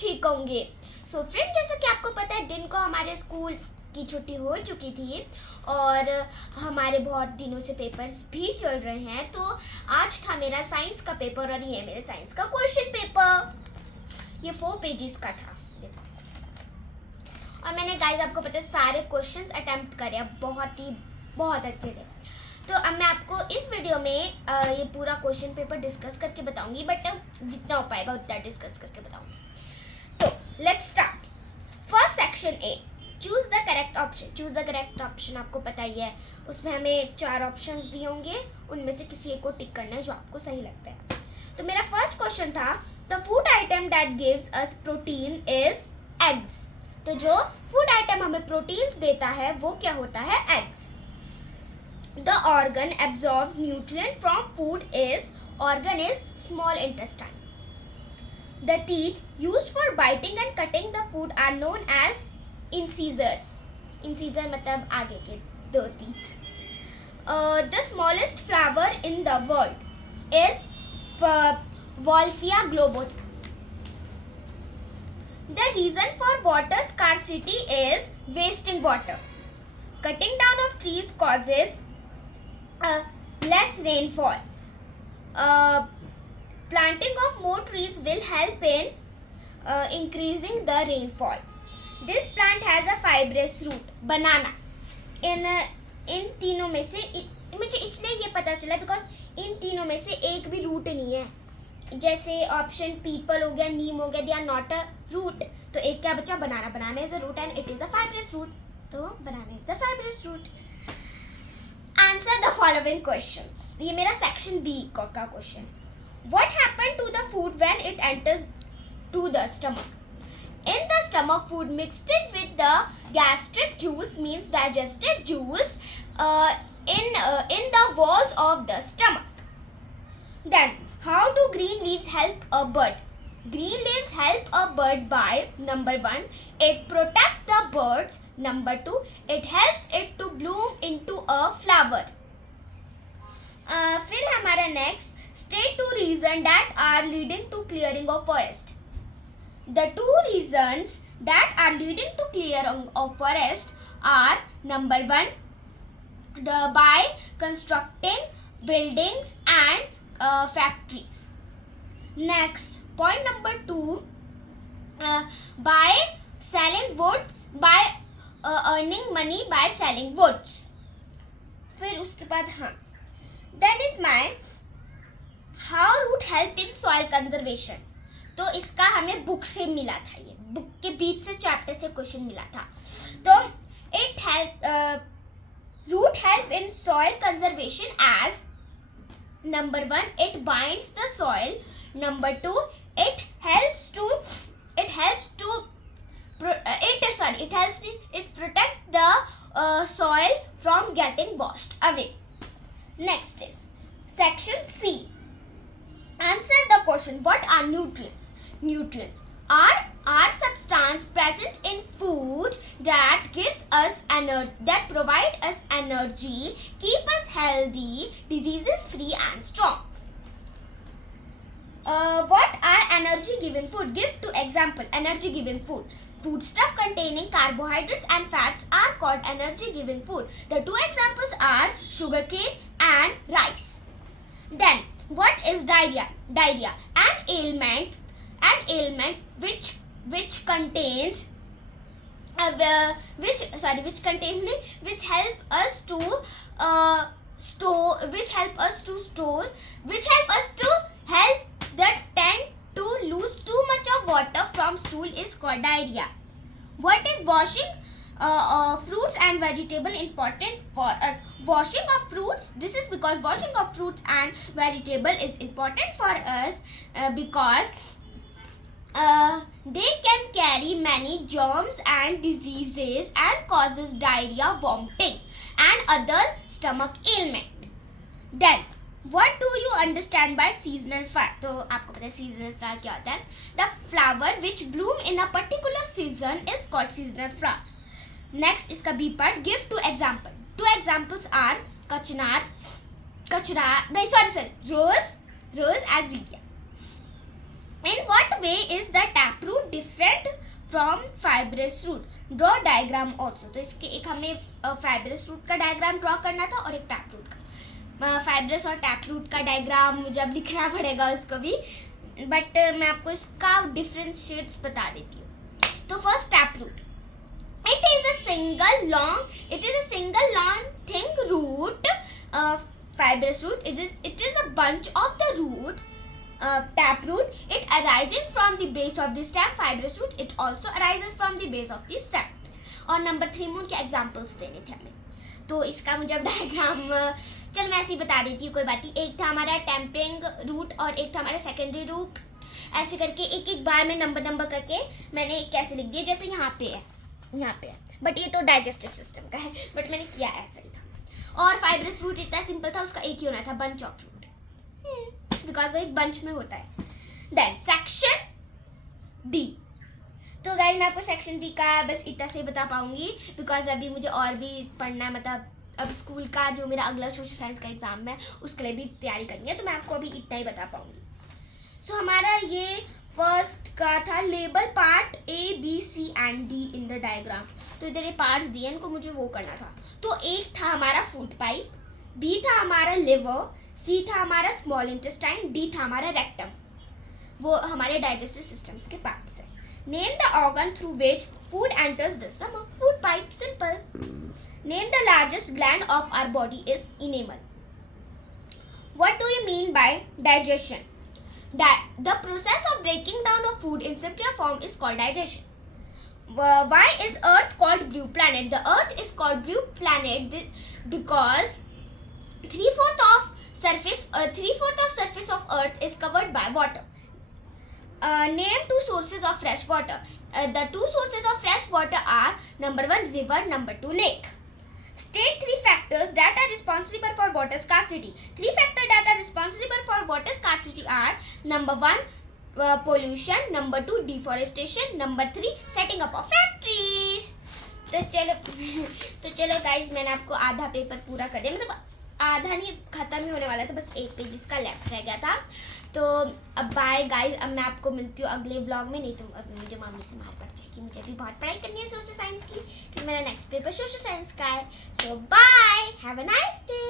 ठीक होंगे। So friend, जैसा कि आपको पता है दिन को हमारे स्कूल की छुट्टी हो चुकी थी और हमारे बहुत दिनों से पेपर्स भी चल रहे हैं। तो आज था मेरा साइंस का पेपर और ये मेरे साइंस का क्वेश्चन पेपर। ये 4 पेजेस का था, देखो। और मैंने गाइस आपको पता है सारे क्वेश्चंस अटेम्प्ट करे, बहुत अच्छे थे। तो अब मैं आपको इस वीडियो में ये पूरा क्वेश्चन पेपर डिस्कस करके बताऊंगी, बट जितना हो पाएगा उतना डिस्कस करके बताऊंगी। तो let's start. First section A, choose the correct option. Choose the correct option आपको पता ही है, उसमें हमें 4 ऑप्शंस दिए होंगे, उनमें से किसी एक को टिक करना है जो आपको सही लगता है। तो मेरा फर्स्ट क्वेश्चन था, the food item that gives us protein is eggs. तो जो फूड आइटम हमें प्रोटीन्स देता है वो क्या होता है? Eggs. The organ absorbs nutrient from food is, organ is small intestine. The teeth used for biting and cutting the food are known as incisors. Incisor मतलब आगे के 2 teeth. The smallest flower in the world is Wolffia globosa. The reason for water scarcity is wasting water. Cutting down of trees causes less rainfall. Planting of more trees will help in increasing the rainfall. This plant has a fibrous root. Banana. इन तीनों में से मुझे इसलिए ये पता चला because in तीनों में से एक भी रूट नहीं है। जैसे ऑप्शन पीपल हो गया, नीम हो गया, they are not a root. तो एक क्या बचा? Banana. Banana is a root and it is a fibrous root. तो banana is the fibrous root. Answer the following questions. ये मेरा सेक्शन बी का question. What happened to the food when it enters to the stomach? In the stomach, food mixed it with the gastric juice, means digestive juice, in the walls of the stomach. Then, how do green leaves help a bird? Green leaves help a bird by, number 1, it protect the birds. Number 2, it helps it to bloom into a flower. फिर हमारा next, state 2 reasons that are leading to clearing of forest. The 2 reasons that are leading to clearing of forest are, number 1, by constructing buildings and factories. Next, point number 2, by selling woods, by earning money by selling woods. फिर उसके बाद that is my how root help in soil conservation. तो इसका हमें बुक से मिला था, ये बुक के बीच से चैप्टर से क्वेश्चन मिला था। तो it help root help in soil conservation as, number 1, it binds the soil. Number 2, it helps to protect the soil from getting washed away. Next is section C. Answer the question. What are nutrients? Nutrients are substance present in food that gives us energy, that provide us energy, keep us healthy, diseases free and strong. What are energy giving food? Give 2 example. Energy giving food. Foodstuff containing carbohydrates and fats are called energy giving food. The 2 examples are sugarcane and rice. Then what is diarrhea? Diarrhea, an ailment which contains which help us to help the tent to lose too much of water from stool is called diarrhea. What is washing fruits and vegetable important for us? Washing of fruits, this is because washing of fruits and vegetable is important for us because they can carry many germs and diseases and causes diarrhea, vomiting and other stomach ailment. Then what do you understand by seasonal flower? तो आपको पता है seasonal flower क्या होता है? The flower which bloom in a particular season is called seasonal flower. Next इसका B part, give 2 examples. 2 examples are rose, azalea. In what way is the taproot different from fibrous root, draw diagram also. तो इसके एक हमें fibrous root का diagram draw करना था और एक टैपरूट का। फाइब्रस और टैपरूट का डायग्राम मुझे अब लिखना पड़ेगा उसको भी, बट मैं आपको इसका डिफरेंशिएट्स बता देती हूँ। तो first taproot, it is a single long thin root, fibrous root. It is a bunch of the root, taproot. It arising from the base of the stem. Fibrous root, it also arises from the base of the stem. और नंबर 3 में उनके एग्जाम्पल्स देने थे हमें, तो इसका मुझे अब डायग्राम चल मैं ऐसे ही बता देती हूँ, कोई बात नहीं। एक था हमारा टेम्परिंग रूट और एक था हमारा सेकेंडरी रूट। ऐसे करके एक एक बार में नंबर करके मैंने कैसे लिख दिया, जैसे यहाँ पे है, बट ये तो डाइजेस्टिव सिस्टम का है, बट मैंने किया ऐसा ही था। और फाइब्रस रूट इतना सिंपल था, उसका एक ही होना था, बंच ऑफ रूट, बिकॉज वो एक बंच में होता है। Then section D. तो गाइस मैं आपको सेक्शन डी का बस इतना से ही बता पाऊंगी, बिकॉज अभी मुझे और भी पढ़ना है, मतलब अब स्कूल का जो मेरा अगला सोशल साइंस का एग्जाम है उसके लिए भी तैयारी करनी है, तो मैं आपको अभी इतना ही बता पाऊंगी। सो हमारा ये फर्स्ट का था label part A B C and D in the diagram. तो इधर ये पार्ट्स दिए, इनको मुझे वो करना था। तो एक था हमारा फूड पाइप, बी था हमारा लिवर, सी था हमारा स्मॉल इंटेस्टाइन, डी था हमारा रेक्टम। वो हमारे डाइजेस्टिव सिस्टम्स के पार्ट्स है। Name the organ through which food enters the stomach, food pipe, simple. Name the largest gland of our body is enamel. What do you mean by digestion? The process of breaking down of food in simpler form is called digestion. Why is Earth called blue planet? The Earth is called blue planet because 3/4 of surface of Earth is covered by water. Name 2 sources of fresh water. The 2 sources of fresh water are number 1 river, number 2 lake. State 3 factors that are responsible for water scarcity. 3 factors that are responsible for water scarcity are number 1 pollution, number 2 deforestation, number 3 setting up of factories. तो चलो गाइज मैंने आपको आधा पेपर पूरा कर दिया, मतलब आधा नहीं, खत्म ही होने वाला था, बस एक पेज इसका लेफ्ट रह गया था। तो अब बाय गाइज, अब मैं आपको मिलती हूँ अगले व्लॉग में, नहीं तो अब मुझे मम्मी से मार पड़ जाएगी, मुझे अभी बहुत पढ़ाई करनी है सोशल साइंस की, क्योंकि मेरा नेक्स्ट पेपर सोशल साइंस का है। So bye, have a nice day.